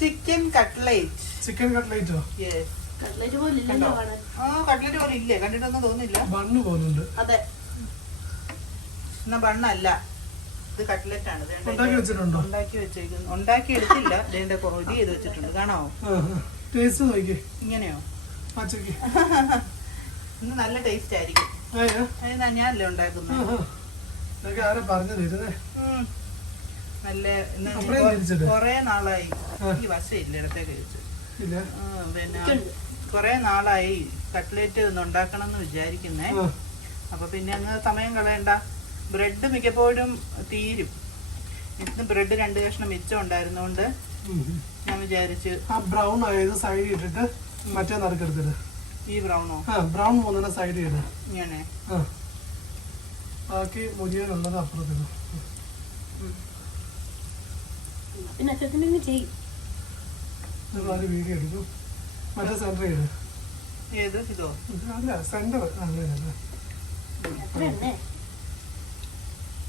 Chicken cutlet. Chicken കട്ട്ലേറ്റോ? Cutlet പോലെ ഇല്ലേ? കണ്ടിട്ടൊന്നും തോന്നില്ല. ബണ്ണ് പോലുണ്ട്. അതെ, എന്നാ ബണ്ണല്ല, ഇത് കട്ട്ലേറ്റ് ആണ്. ഉണ്ടാക്കി വെച്ചിട്ടുണ്ടോ? ഉണ്ടാക്കി വെച്ചേക്കുന്നു. ഉണ്ടാക്കി എടുത്തില്ല, ഇതിന്റെ ഇത് ചെയ്ത് വെച്ചിട്ടുണ്ട്. കാണാവോ? ടേസ്റ്റ് നോക്കി. ഇങ്ങനെയോ? ഇന്ന് നല്ല ടേസ്റ്റ് ആയിരിക്കും. ഞാനല്ലേ ഉണ്ടാക്കുന്നത്. നല്ല കൊറേ നാളായി ഈ വശമില്ല ഇടത്തേക്ക് വെച്ചു. പിന്നെ കൊറേ നാളായി കട്ട്ലേറ്റ് ഒന്ന് ഉണ്ടാക്കണം എന്ന് വിചാരിക്കുന്നേ. അപ്പൊ പിന്നെ അങ്ങ് സമയം കളയണ്ട. ബ്രെഡ് മിക്കപ്പോഴും തീരും. ഇന്ന് ബ്രെഡ് 2 കഷ്ണം മിച്ചം ഉണ്ടായിരുന്നോണ്ട് ഞാൻ വിചാരിച്ചു ബ്രൗൺ ആയത് സൈഡ് ഇട്ടിട്ട് മറ്റേ നറുക്കെടുത്തിട്ട്. ഈ ബ്രൗണോ? ബ്രൗൺ പോകുന്ന സൈഡ് ചെയ്ത് ഇങ്ങനെ ബാക്കി മുരിയാനുള്ളത് അപ്പുറത്തേക്ക്. വീഡിയോ എടുക്കും. മറ്റേ സെന്റർ ചെയ്ത്. ഏത്? ഇതോ? അല്ല, സെന്റർ.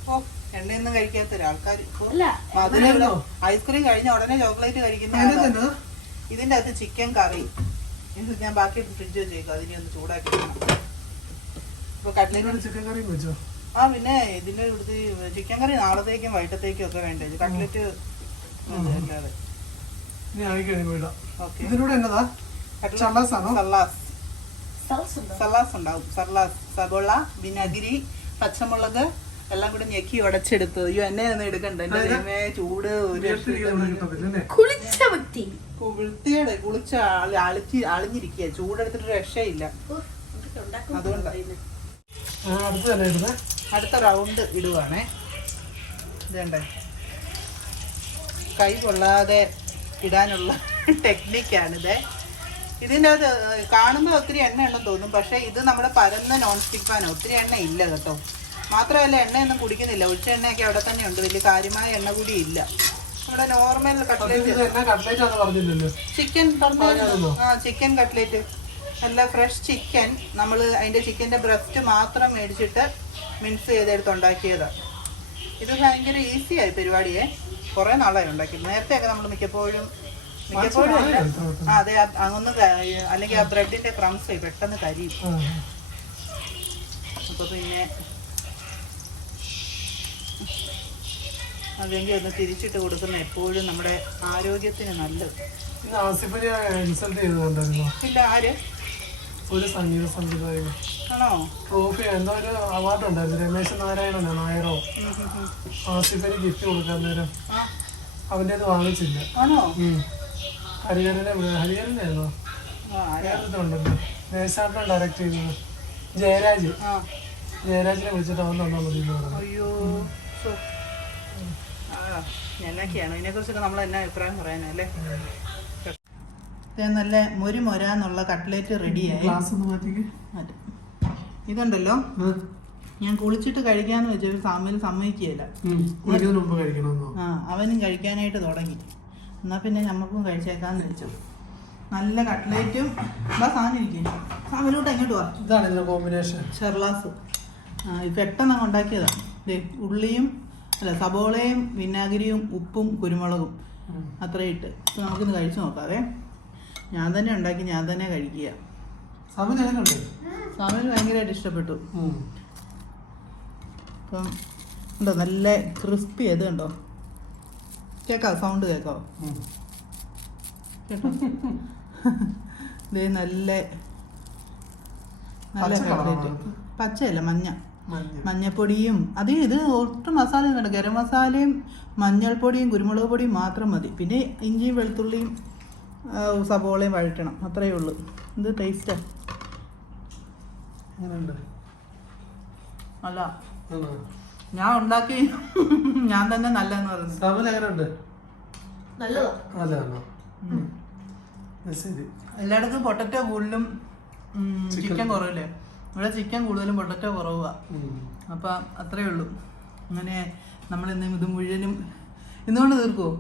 ഓ, എണ്ണയൊന്നും കഴിക്കാത്ത ഒരാൾക്കാർ ഐസ്ക്രീം കഴിഞ്ഞ ഉടനെ ചോക്ലേറ്റ് കഴിക്കുന്ന. ഇതിന്റെ അകത്ത് ചിക്കൻ കറി. ഇത് ഞാൻ ബാക്കി ഫ്രിഡ്ജ് വെച്ചേക്കും. അതിനെ ഒന്ന് ചൂടാക്കി. ഇപ്പൊ കട്ട്ലേറ്റ് ചിക്കൻ കറി വെച്ചോ? ആ, പിന്നെ ഇതിന്റെ ഇവിടുത്തെ ചിക്കൻ കറി നാളത്തേക്കും വൈകിട്ടത്തേക്കും ഒക്കെ വേണ്ടത്. കട്ട്ലേറ്റ് അല്ലാതെ. സലാസ് ഉണ്ടാവും. സലാസ്, സബോള, വിനാഗിരി, പച്ചമുളക് എല്ലാം കൂടെ ഞെക്കി ഉടച്ചെടുത്ത്. അയ്യോ, എന്നെ ഒന്നും എടുക്കണ്ട. എന്റെ ചൂട് വൃത്തിയുടെ കുളിച്ച അളിഞ്ഞിരിക്കുക. ചൂടെടുത്തിട്ട് രക്ഷയില്ല. അതുകൊണ്ട് അടുത്ത റൗണ്ട് ഇടുവാണേ. ഇതേണ്ടേ, കൈ കൊള്ളാതെ ഇടാനുള്ള ടെക്നിക്കാണിത്. ഇതിൻ്റെ അത് കാണുമ്പോൾ ഒത്തിരി എണ്ണ ഉണ്ടെന്ന് തോന്നും. പക്ഷേ ഇത് നമ്മുടെ പരന്ന നോൺ സ്റ്റിക്ക് പാനാണ്. ഒത്തിരി എണ്ണ ഇല്ല കേട്ടോ. മാത്രമല്ല എണ്ണയൊന്നും കുടിക്കുന്നില്ല. ഒഴിച്ച എണ്ണയൊക്കെ അവിടെ തന്നെ ഉണ്ട്. വലിയ കാര്യമായ എണ്ണ കൂടി ഇല്ല. നമ്മുടെ നോർമൽ കട്ട്ലേറ്റ് ചിക്കൻ കട്ട്ലേറ്റ് നല്ല ഫ്രഷ് ചിക്കൻ. നമ്മൾ അതിൻ്റെ ചിക്കൻ്റെ ബ്രസ്റ്റ് മാത്രം മേടിച്ചിട്ട് മിക്സ് ചെയ്തെടുത്ത് ഉണ്ടാക്കിയതാണ്. ഇത് ഭയങ്കര ഈസിയായി പരിപാടിയെ. കുറേ നാളായി ഉണ്ടാക്കി. നേരത്തെയൊക്കെ നമ്മൾ മിക്കപ്പോഴും അതെ അങ്ങൊന്ന്, അല്ലെങ്കിൽ ആ ബ്രെഡിന്റെ ക്രംസ് പെട്ടെന്ന് കരിയും. അപ്പൊ പിന്നെ അല്ലെങ്കിൽ ഒന്ന് തിരിച്ചിട്ട് കൊടുക്കുന്ന എപ്പോഴും നമ്മുടെ ആരോഗ്യത്തിന് നല്ലത്. ഇല്ല, ആര്? ഒരു സംഗീത സംവിധായകൻ ആണോ? ട്രോഫി എന്തോ ഒരു അവാർഡ് ഉണ്ടായിരുന്നു. രമേശ് നായരോ ആസിഫിന് ഗിഫ്റ്റ് കൊടുക്കാൻ നേരം അവൻ്റെ അത് വാങ്ങിച്ചില്ല. ആണോ? ഹരിഹരനായിരുന്നോ? ഉണ്ടല്ലോ, ദേശാട്ടം ഡയറക്ട് ചെയ്യുന്നത് ജയരാജിനെ വിളിച്ചിട്ട് അവൻ തന്നാൽ മതി എന്ന് പറഞ്ഞു. അയ്യോ, എന്നൊക്കെയാണ് ഇതിനെക്കുറിച്ചൊക്കെ നമ്മൾ എന്നാ അഭിപ്രായം പറയാനല്ലേ. നല്ല മൊരാന്നുള്ള കട്ട്ലേറ്റ് റെഡിയായി. ഇതുണ്ടല്ലോ, ഞാൻ കുളിച്ചിട്ട് കഴിക്കാന്ന് വെച്ചാൽ സാമ്പിൽ സമ്മതിക്കുകയില്ല. അവനും കഴിക്കാനായിട്ട് തുടങ്ങി. എന്നാൽ പിന്നെ നമുക്കും കഴിച്ചേക്കാന്ന് വെച്ചു. നല്ല കട്ട്ലേറ്റും സാധനം സാമിലോട്ട് എങ്ങോട്ട് പോവാ. ഇതാണ് കോമ്പിനേഷൻ. ഷെർലാസ് പെട്ടെന്ന് അങ്ങ് ഉണ്ടാക്കിയതാണ്. ഉള്ളിയും സബോളയും വിനാഗിരിയും ഉപ്പും കുരുമുളകും അത്രയും ഇട്ട് നമുക്കിന്ന് കഴിച്ചു നോക്കാവേ. ഞാൻ തന്നെ ഉണ്ടാക്കി, ഞാൻ തന്നെ കഴിക്കുക. സാമിന് ഭയങ്കരമായിട്ട് ഇഷ്ടപ്പെട്ടു. അപ്പം ഉണ്ടോ, നല്ല ക്രിസ്പി അത് കണ്ടോ? കേൾക്കാവോ? സൗണ്ട് കേൾക്കാവോ? കേട്ടോ? ഇത് നല്ല നല്ല കട്ട്ലേറ്റ്. പച്ചയല്ല, മഞ്ഞപ്പൊടിയും ഇത് ഒട്ടും മസാല ഒന്നും വേണ്ട. ഗരം മസാലയും മഞ്ഞൾപ്പൊടിയും കുരുമുളക് പൊടിയും മാത്രം മതി. പിന്നെ ഇഞ്ചിയും വെളുത്തുള്ളിയും സബോളയും വഴറ്റണം. അത്രയേ ഉള്ളൂ. ഇത് ടേസ്റ്റാ. അല്ല, ഞാൻ ഉണ്ടാക്കി ഞാൻ തന്നെ നല്ലതെന്ന് പറഞ്ഞു. എല്ലായിടത്തും പൊട്ടറ്റോ കൂടുതലും ചിക്കൻ കുറവില്ലേ? ഇവിടെ ചിക്കൻ കൂടുതലും പൊട്ടറ്റോ കുറവാ. അപ്പൊ അത്രേ ഉള്ളൂ. അങ്ങനെ നമ്മൾ ഇത് മുഴുവനും ഇന്നുകൊണ്ട് തീർക്കുമോ?